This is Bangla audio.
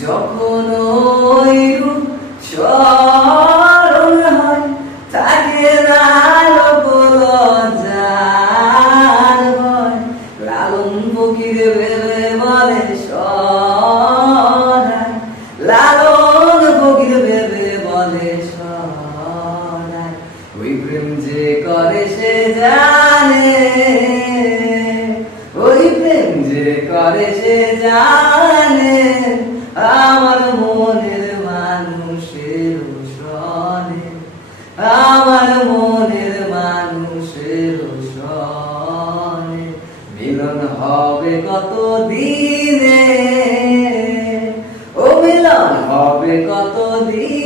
যখন ওই রূপ স্মরণ হয় থাকে না লজ্জার ভয়। লালন ফকির ভেবে বলে সদাই, লালন ফকির ভেবে বলে সদাই। ওই প্রেম যে করে সে জানে, ওই প্রেম যে করে সে জানে, আমার মনের মানুষের সনে, আমার মনের মানুষের সনে। মিলন হবে কত দিনে, ও মিলন হবে কত দিনে।